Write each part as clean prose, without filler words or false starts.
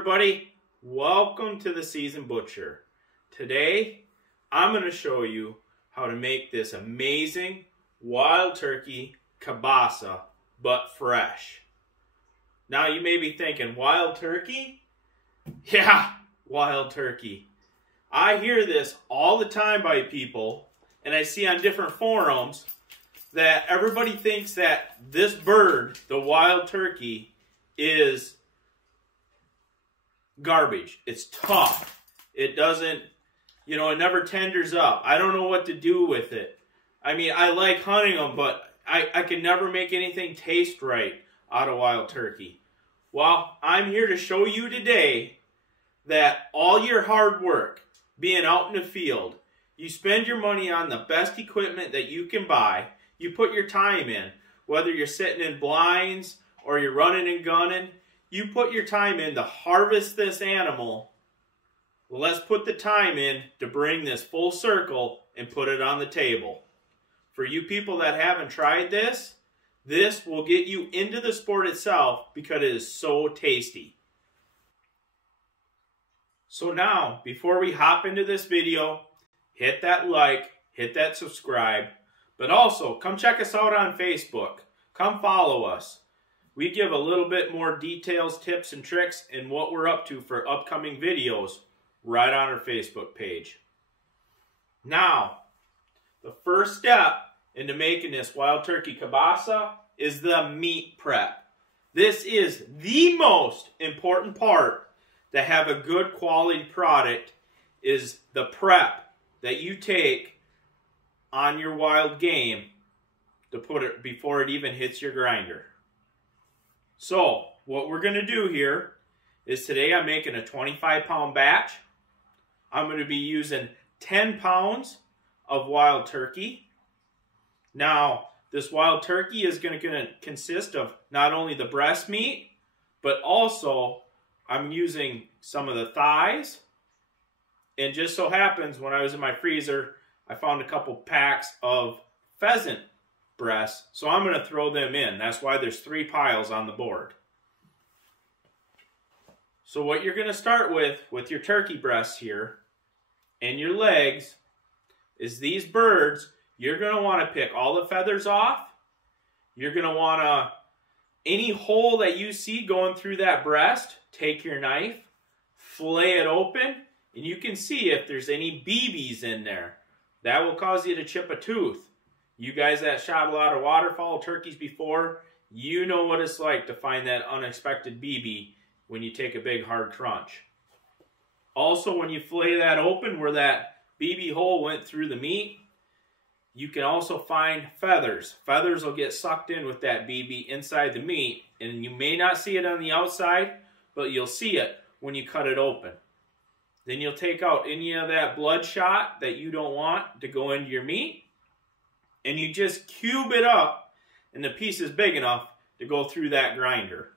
everybody, welcome to the Seasoned Butcher. Today I'm going to show you how to make this amazing wild turkey kielbasa, but fresh. Now you may be thinking, wild turkey? Yeah, wild turkey. I hear this all the time by people, and I see on different forums that everybody thinks that this bird, the wild turkey, is garbage. It's tough. It doesn't, it never tenders up. I don't know what to do with it. I mean, I like hunting them, but I can never make anything taste right out of wild turkey. Well, I'm here to show you today that all your hard work, being out in the field, you spend your money on the best equipment that you can buy, you put your time in, whether you're sitting in blinds or you're running and gunning, you put your time in to harvest this animal. Well, let's put the time in to bring this full circle and put it on the table. For you people that haven't tried this, this will get you into the sport itself because it is so tasty. So now, before we hop into this video, hit that like, hit that subscribe, but also come check us out on Facebook. Come follow us. We give a little bit more details, tips, and tricks in what we're up to for upcoming videos right on our Facebook page. Now, the first step into making this wild turkey kielbasa is the meat prep. This is the most important part to have a good quality product, is the prep that you take on your wild game to put it before it even hits your grinder. So, what we're going to do here is today I'm making a 25-pound batch. I'm going to be using 10 pounds of wild turkey. Now, this wild turkey is going to consist of not only the breast meat, but also I'm using some of the thighs. And just so happens, when I was in my freezer, I found a couple packs of pheasant breasts, so I'm going to throw them in. That's why there's 3 piles on the board. So what you're going to start with your turkey breasts here and your legs is these birds. You're going to want to pick all the feathers off. You're going to want to, any hole that you see going through that breast, take your knife, fillet it open, and you can see if there's any BBs in there. That will cause you to chip a tooth. You guys that shot a lot of waterfowl turkeys before, you know what it's like to find that unexpected BB when you take a big hard crunch. Also, when you fillet that open where that BB hole went through the meat, you can also find feathers. Feathers will get sucked in with that BB inside the meat, and you may not see it on the outside, but you'll see it when you cut it open. Then you'll take out any of that bloodshot that you don't want to go into your meat, and you just cube it up and the piece is big enough to go through that grinder.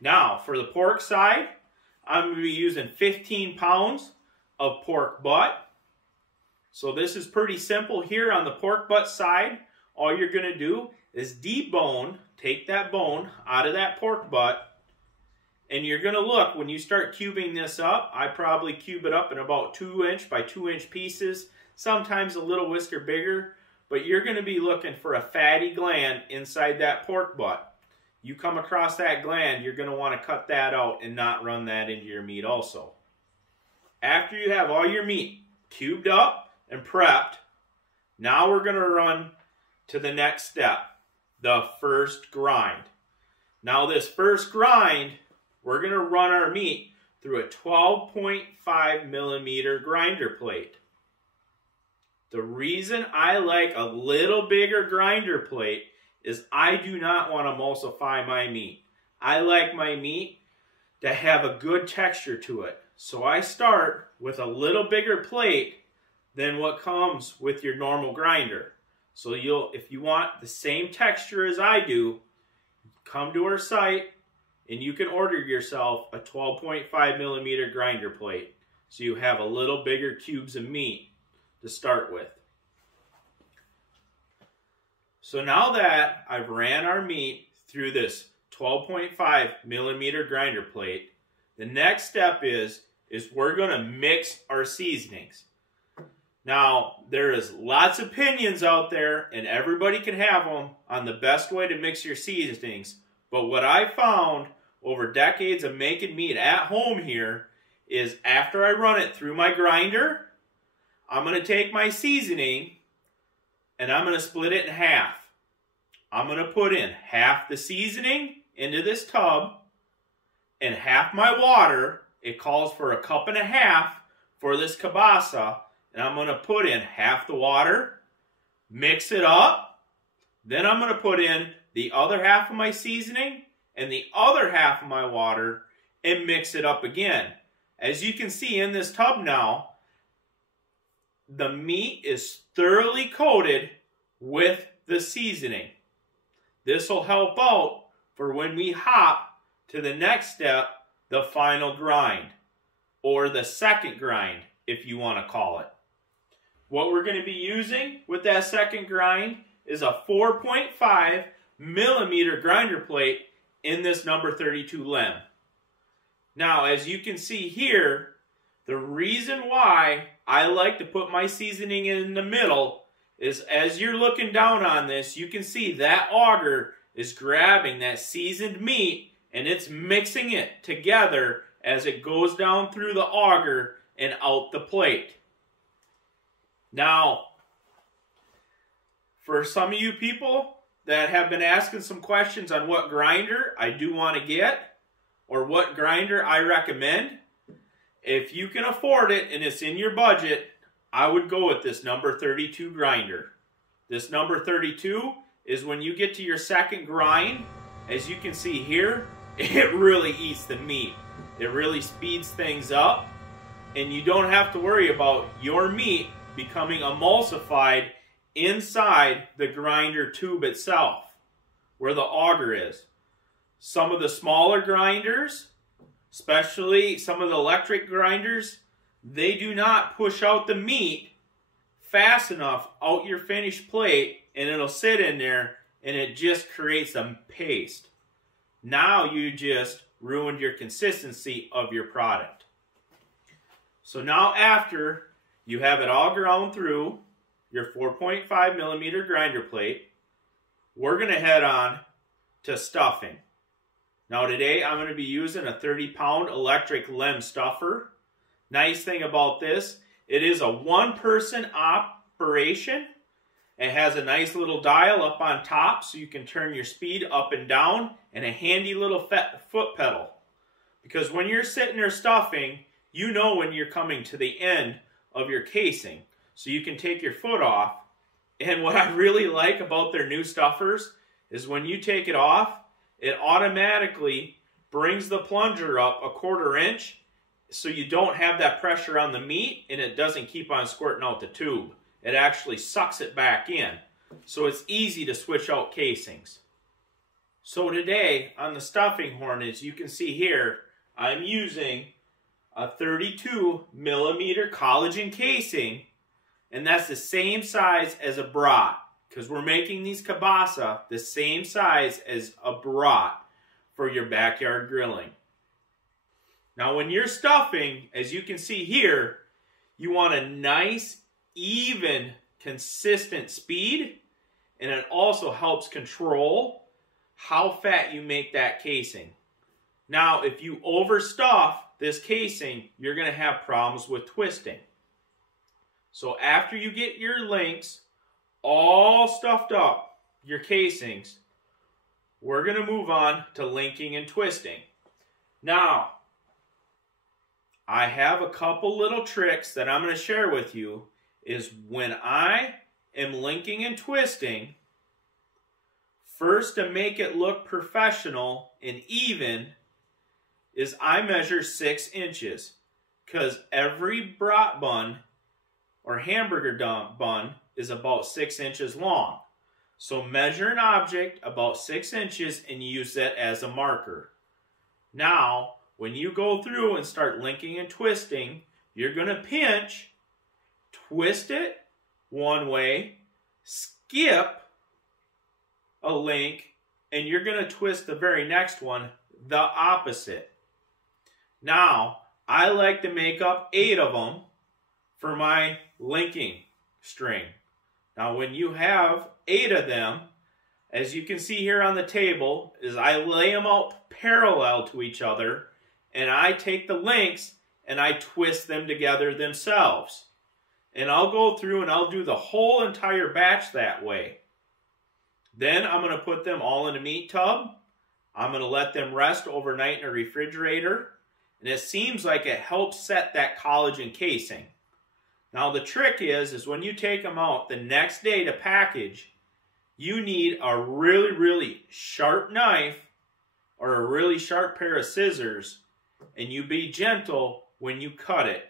Now, for the pork side, I'm going to be using 15 pounds of pork butt. So this is pretty simple here on the pork butt side. All you're going to do is debone, take that bone out of that pork butt, and you're going to look, when you start cubing this up, I probably cube it up in about 2-inch by 2-inch pieces, sometimes a little whisker bigger, but you're going to be looking for a fatty gland inside that pork butt. You come across that gland, you're going to want to cut that out and not run that into your meat also. After you have all your meat cubed up and prepped, now we're going to run to the next step, the first grind. Now this first grind, we're going to run our meat through a 12.5 millimeter grinder plate. The reason I like a little bigger grinder plate is I do not want to emulsify my meat. I like my meat to have a good texture to it. So I start with a little bigger plate than what comes with your normal grinder. So if you want the same texture as I do, come to our site and you can order yourself a 12.5 millimeter grinder plate. So you have a little bigger cubes of meat to start with. So now that I've ran our meat through this 12.5 millimeter grinder plate, the next step is we're going to mix our seasonings. Now, there is lots of opinions out there, and everybody can have them on the best way to mix your seasonings. But what I found over decades of making meat at home here is after I run it through my grinder, I'm going to take my seasoning and I'm going to split it in half. I'm going to put in half the seasoning into this tub and half my water. It calls for 1.5 cups for this kielbasa. And I'm going to put in half the water, mix it up. Then I'm going to put in the other half of my seasoning and the other half of my water and mix it up again. As you can see in this tub now, the meat is thoroughly coated with the seasoning. This will help out for when we hop to the next step, the final grind, or the second grind, if you want to call it. What we're going to be using with that second grind is a 4.5 millimeter grinder plate in this number 32 lem. Now, as you can see here, the reason why I like to put my seasoning in the middle is as you're looking down on this, you can see that auger is grabbing that seasoned meat and it's mixing it together as it goes down through the auger and out the plate. Now, for some of you people that have been asking some questions on what grinder I do want to get or what grinder I recommend, if you can afford it and it's in your budget, I would go with this number 32 grinder. This number 32 is when you get to your second grind, as you can see here, it really eats the meat. It really speeds things up, and you don't have to worry about your meat becoming emulsified inside the grinder tube itself, where the auger is. Some of the smaller grinders, especially some of the electric grinders, they do not push out the meat fast enough out your finished plate, and it'll sit in there and it just creates a paste. Now you just ruined your consistency of your product. So now after you have it all ground through your 4.5 millimeter grinder plate, we're going to head on to stuffing. Now today I'm going to be using a 30-pound electric lem stuffer. Nice thing about this, it is a one-person operation. It has a nice little dial up on top so you can turn your speed up and down, and a handy little foot pedal. Because when you're sitting there stuffing, you know when you're coming to the end of your casing. So you can take your foot off. And what I really like about their new stuffers is when you take it off, it automatically brings the plunger up 1/4 inch so you don't have that pressure on the meat and it doesn't keep on squirting out the tube. It actually sucks it back in. So it's easy to switch out casings. So today on the stuffing horn, as you can see here, I'm using a 32 millimeter collagen casing, and that's the same size as a brat, because we're making these kielbasa the same size as a brat for your backyard grilling. Now when you're stuffing, as you can see here, you want a nice, even, consistent speed, and it also helps control how fat you make that casing. Now if you overstuff this casing, you're going to have problems with twisting. So after you get your links all stuffed up, your casings, we're going to move on to linking and twisting. Now, I have a couple little tricks that I'm going to share with you. Is when I am linking and twisting, first to make it look professional and even, is I measure 6 inches, because every brat bun or hamburger bun is about 6 inches long. So measure an object about 6 inches and use that as a marker. Now, when you go through and start linking and twisting, you're going to pinch, twist it one way, skip a link, and you're going to twist the very next one the opposite. Now, I like to make up 8 of them for my linking string. Now, when you have 8 of them, as you can see here on the table, is I lay them out parallel to each other, and I take the links and I twist them together themselves. And I'll go through and I'll do the whole entire batch that way. Then I'm going to put them all in a meat tub. I'm going to let them rest overnight in a refrigerator. And it seems like it helps set that collagen casing. Now the trick is when you take them out the next day to package, you need a really, really sharp knife or a really sharp pair of scissors, and you be gentle when you cut it.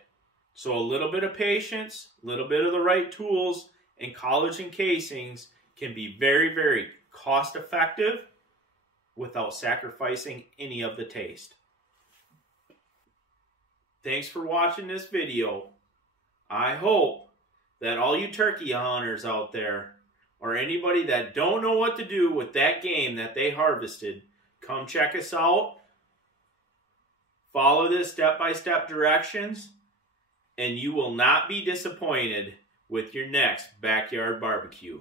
So a little bit of patience, a little bit of the right tools, and collagen casings can be very, very cost effective without sacrificing any of the taste. Thanks for watching this video. I hope that all you turkey hunters out there, or anybody that don't know what to do with that game that they harvested, come check us out. Follow this step-by-step directions, and you will not be disappointed with your next backyard barbecue.